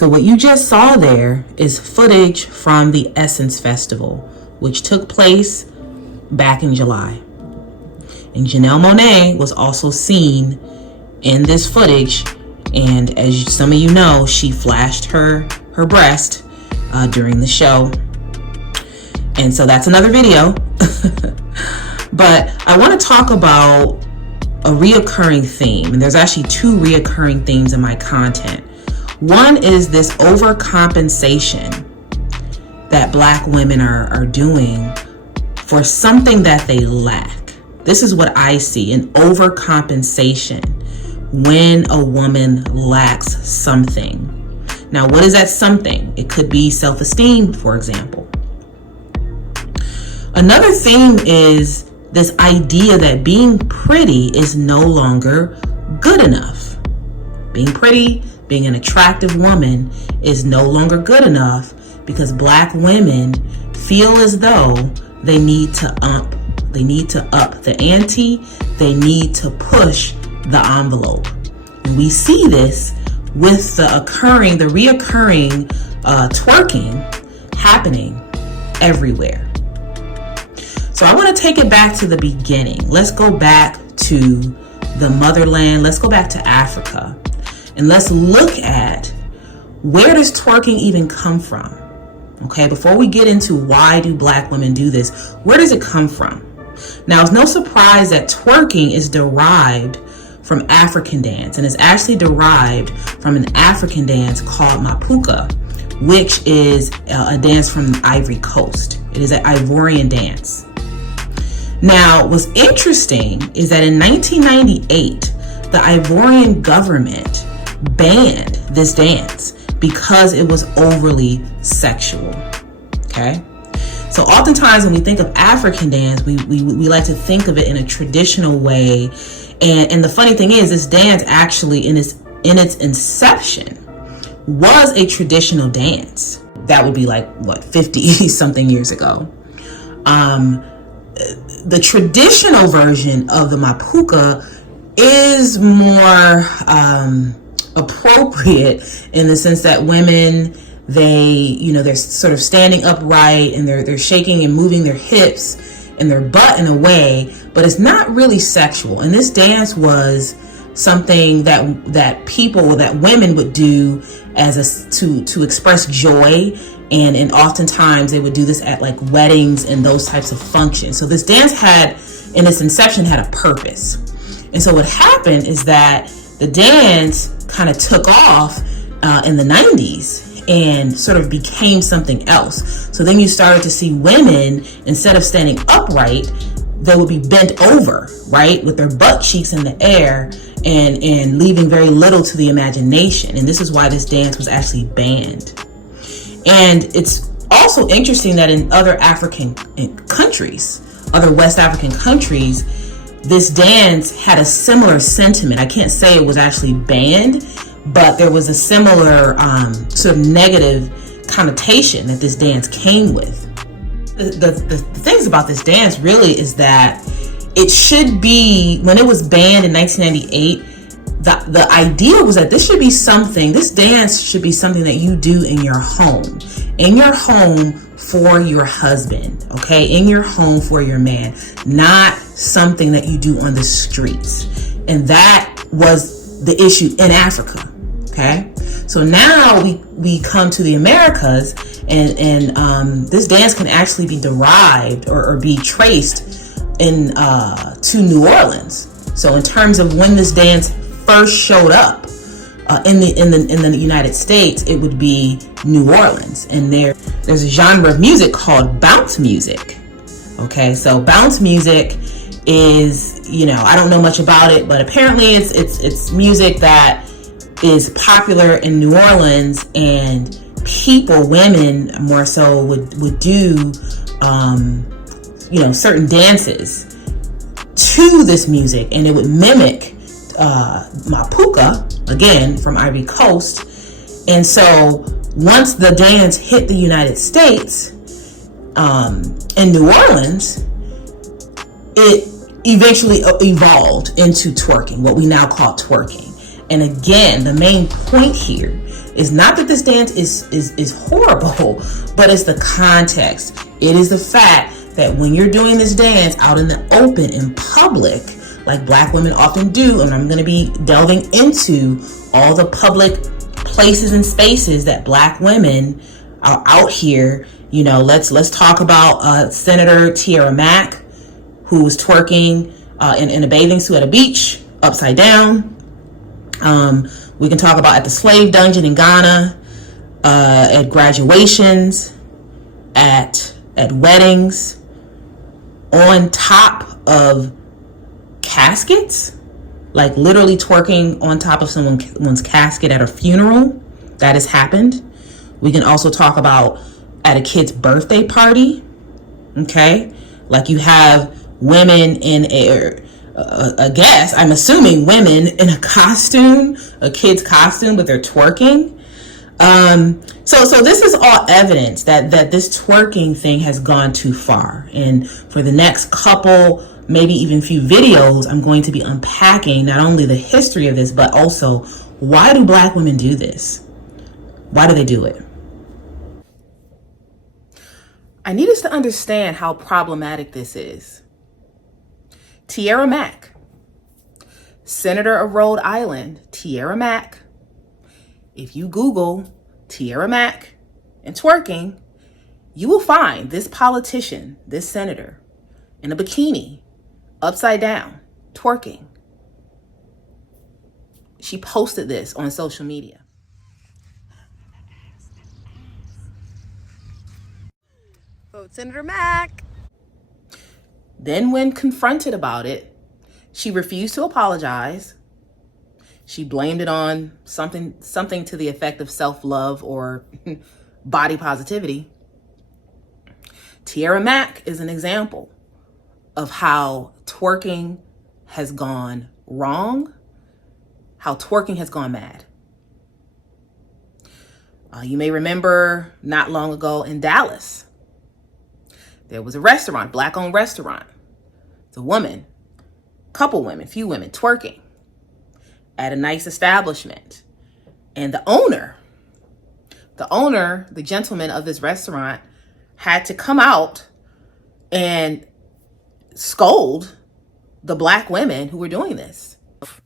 So what you just saw there is footage from the Essence Festival, which took place back in July. And Janelle Monáe was also seen in this footage. And as some of you know, she flashed her breast during the show. And so that's another video. But I want to talk about a reoccurring theme. And there's actually two reoccurring themes in my content. One is this overcompensation that Black women are doing for something that they lack. This is what I see, an overcompensation when a woman lacks something. Now, what is that something? It could be self-esteem, for example. Another theme is this idea that being pretty is no longer good enough. Being pretty, being an attractive woman is no longer good enough because Black women feel as though they need to up the ante, they need to push the envelope. And we see this with the reoccurring twerking happening everywhere. So I want to take it back to the beginning. Let's go back to the motherland. Let's go back to Africa. And let's look at, where does twerking even come from? Okay, before we get into why do Black women do this, where does it come from? Now, it's no surprise that twerking is derived from African dance, and it's actually derived from an African dance called mapuka, which is a dance from the Ivory Coast. It is an Ivorian dance. Now, what's interesting is that in 1998, the Ivorian government banned this dance because it was overly sexual. Okay? So oftentimes when we think of African dance, we like to think of it in a traditional way. And the funny thing is, this dance actually in its inception was a traditional dance. That would be like, 50 something years ago. The traditional version of the mapuka is more appropriate in the sense that women, they're sort of standing upright and they're shaking and moving their hips and their butt in a way, but it's not really sexual. And this dance was something that women would do to express joy, and oftentimes they would do this at like weddings and those types of functions. So this dance in its inception had a purpose. And so what happened is that the dance kind of took off in the 90s and sort of became something else. So then you started to see women, instead of standing upright, they would be bent over, right, with their butt cheeks in the air and leaving very little to the imagination. And this is why this dance was actually banned. And it's also interesting that in other African countries, other West African countries, this dance had a similar sentiment. I can't say it was actually banned, but there was a similar sort of negative connotation that this dance came with. The things about this dance really is that it should be, when it was banned in 1998, the idea was that this dance should be something that you do in your home for your husband, okay? In your home for your man, not something that you do on the streets. And that was the issue in Africa, okay? So now we come to the Americas, and this dance can actually be derived or be traced to New Orleans. So in terms of when this dance first showed up in the United States, it would be New Orleans. And there's a genre of music called bounce music. Okay, so bounce music is, I don't know much about it, but apparently it's music that is popular in New Orleans, and women more so would do certain dances to this music, and it would mimic mapuka, again from Ivory Coast. And so once the dance hit the United States, in New Orleans, it eventually evolved into twerking, what we now call twerking. And again, the main point here is not that this dance is horrible, but it's the context. It is the fact that when you're doing this dance out in the open, in public, like Black women often do, and I'm going to be delving into all the public places and spaces that Black women are out here. You know, let's talk about Senator Tiara Mack, who was twerking in a bathing suit at a beach, upside down. We can talk about at the slave dungeon in Ghana, at graduations, at weddings, on top of caskets, like literally twerking on top of someone's casket at a funeral. That has happened. We can also talk about at a kid's birthday party. Okay, like you have women in a guess, I'm assuming women in a costume, a kid's costume, but they're twerking. So this is all evidence that this twerking thing has gone too far. And for the next couple, maybe even few videos, I'm going to be unpacking not only the history of this, but also why do Black women do this? Why do they do it? I need us to understand how problematic this is. Tiara Mack, Senator of Rhode Island, Tiara Mack. If you Google Tiara Mack and twerking, you will find this politician, this senator, in a bikini, upside down, twerking. She posted this on social media. Vote Senator Mack. Then when confronted about it, she refused to apologize. She blamed it on something to the effect of self-love or body positivity. Tiara Mack is an example of how twerking has gone wrong, how twerking has gone mad. You may remember not long ago in Dallas, there was a restaurant, Black-owned restaurant. It's a woman, couple women, few women twerking at a nice establishment. And the owner, the gentleman of this restaurant had to come out and scold the Black women who were doing this.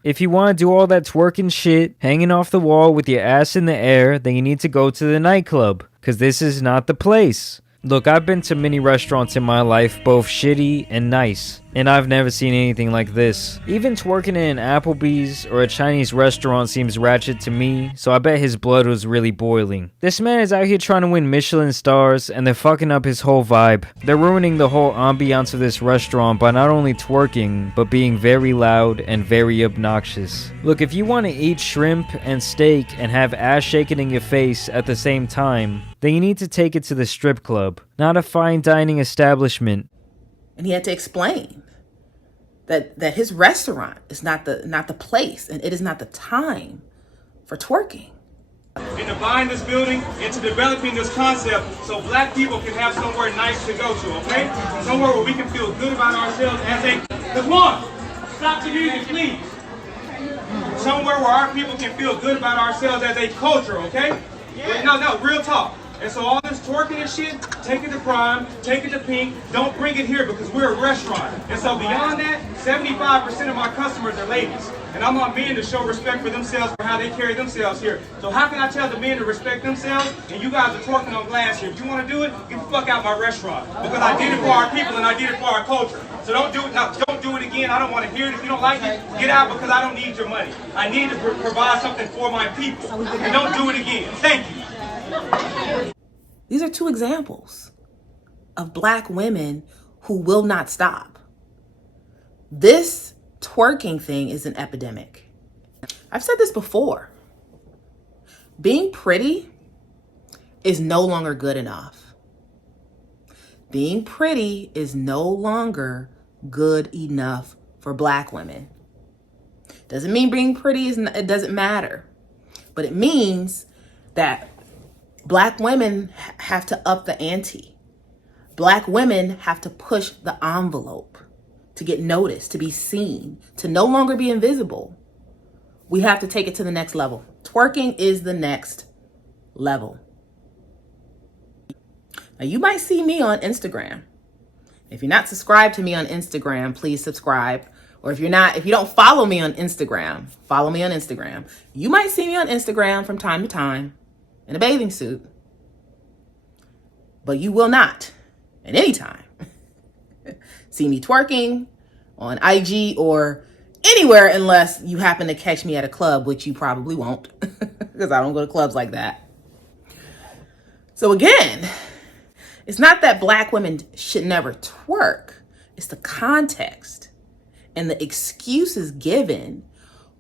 If you want to do all that twerking shit, hanging off the wall with your ass in the air, then you need to go to the nightclub, because this is not the place. Look, I've been to many restaurants in my life, both shitty and nice, and I've never seen anything like this. Even twerking in an Applebee's or a Chinese restaurant seems ratchet to me, so I bet his blood was really boiling. This man is out here trying to win Michelin stars, and they're fucking up his whole vibe. They're ruining the whole ambiance of this restaurant by not only twerking, but being very loud and very obnoxious. Look, if you want to eat shrimp and steak and have ass shaking in your face at the same time, then you need to take it to the strip club, not a fine dining establishment. And he had to explain that his restaurant is not the place, and it is not the time for twerking. Into buying this building, into developing this concept so Black people can have somewhere nice to go to, okay? Somewhere where we can feel good about ourselves as a... Come on! Stop the music, please! Somewhere where our people can feel good about ourselves as a culture, okay? Yeah. No, real talk. And so all this twerking and shit, take it to Prime, take it to Pink, don't bring it here because we're a restaurant. And so beyond that, 75% of my customers are ladies. And I want men to show respect for themselves for how they carry themselves here. So how can I tell the men to respect themselves and you guys are twerking on glass here? If you want to do it, get the fuck out my restaurant. Because I did it for our people and I did it for our culture. So don't do it now. Don't do it again. I don't want to hear it. If you don't like it, get out because I don't need your money. I need to provide something for my people. And don't do it again. Thank you. These are two examples of Black women who will not stop. This twerking thing is an epidemic. I've said this before. Being pretty is no longer good enough. Being pretty is no longer good enough for Black women. Doesn't mean being pretty it doesn't matter, but it means that Black women have to up the ante. Black women have to push the envelope to get noticed, to be seen, to no longer be invisible. We have to take it to the next level. Twerking is the next level. Now, you might see me on Instagram. If you're not subscribed to me on Instagram, please subscribe. Or if you don't follow me on Instagram, follow me on Instagram. You might see me on Instagram from time to time in a bathing suit, but you will not at any time see me twerking on IG or anywhere unless you happen to catch me at a club, which you probably won't because I don't go to clubs like that. So again, it's not that Black women should never twerk. It's the context and the excuses given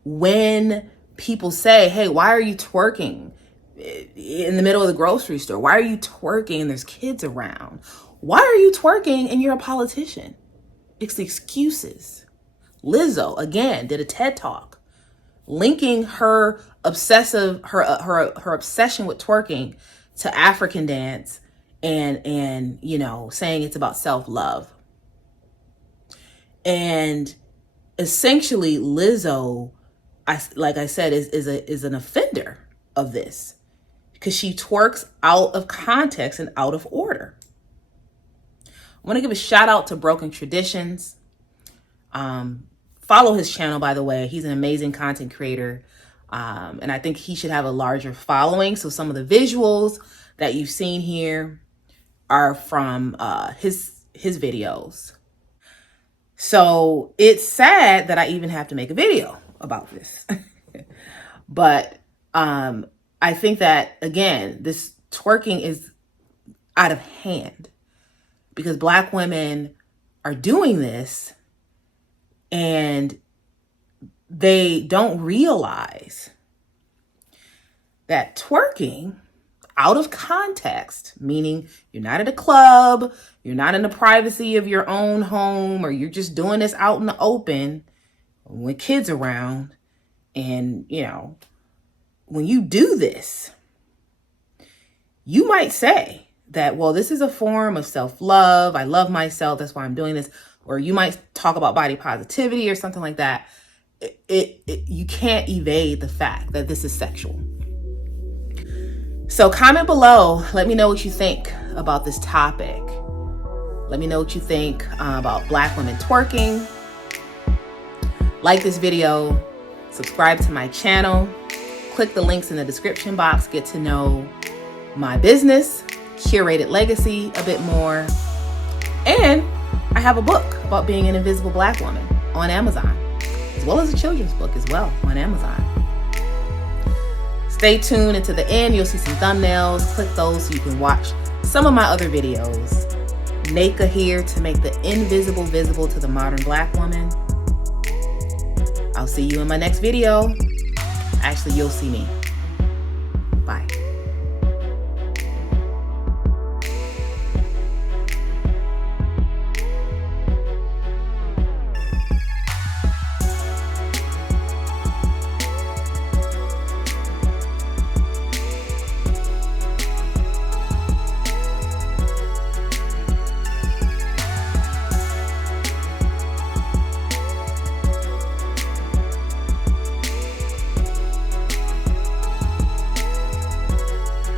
when people say, hey, why are you twerking in the middle of the grocery store? Why are you twerking and there's kids around? Why are you twerking and you're a politician? It's the excuses. Lizzo, again, did a TED Talk linking her obsession with twerking to African dance and saying it's about self-love. And essentially Lizzo, like I said, is an offender of this because she twerks out of context and out of order. I want to give a shout out to Broken Traditions. Follow his channel, by the way. He's an amazing content creator. And I think he should have a larger following. So some of the visuals that you've seen here are from his videos. So it's sad that I even have to make a video about this. But I think that, again, this twerking is out of hand because Black women are doing this and they don't realize that twerking out of context, meaning you're not at a club, you're not in the privacy of your own home, or you're just doing this out in the open with kids around. And, when you do this, you might say that, well, this is a form of self-love. I love myself. That's why I'm doing this. Or you might talk about body positivity or something like that. You can't evade the fact that this is sexual. So comment below. Let me know what you think about this topic. Let me know what you think about Black women twerking. Like this video. Subscribe to my channel. Click the links in the description box. Get to know my business, Curated Legacy, a bit more. And I have a book about being an invisible Black woman on Amazon, as well as a children's book as well on Amazon. Stay tuned until the end. You'll see some thumbnails. Click those so you can watch some of my other videos. Naka here to make the invisible visible to the modern Black woman. I'll see you in my next video. Actually, you'll see me.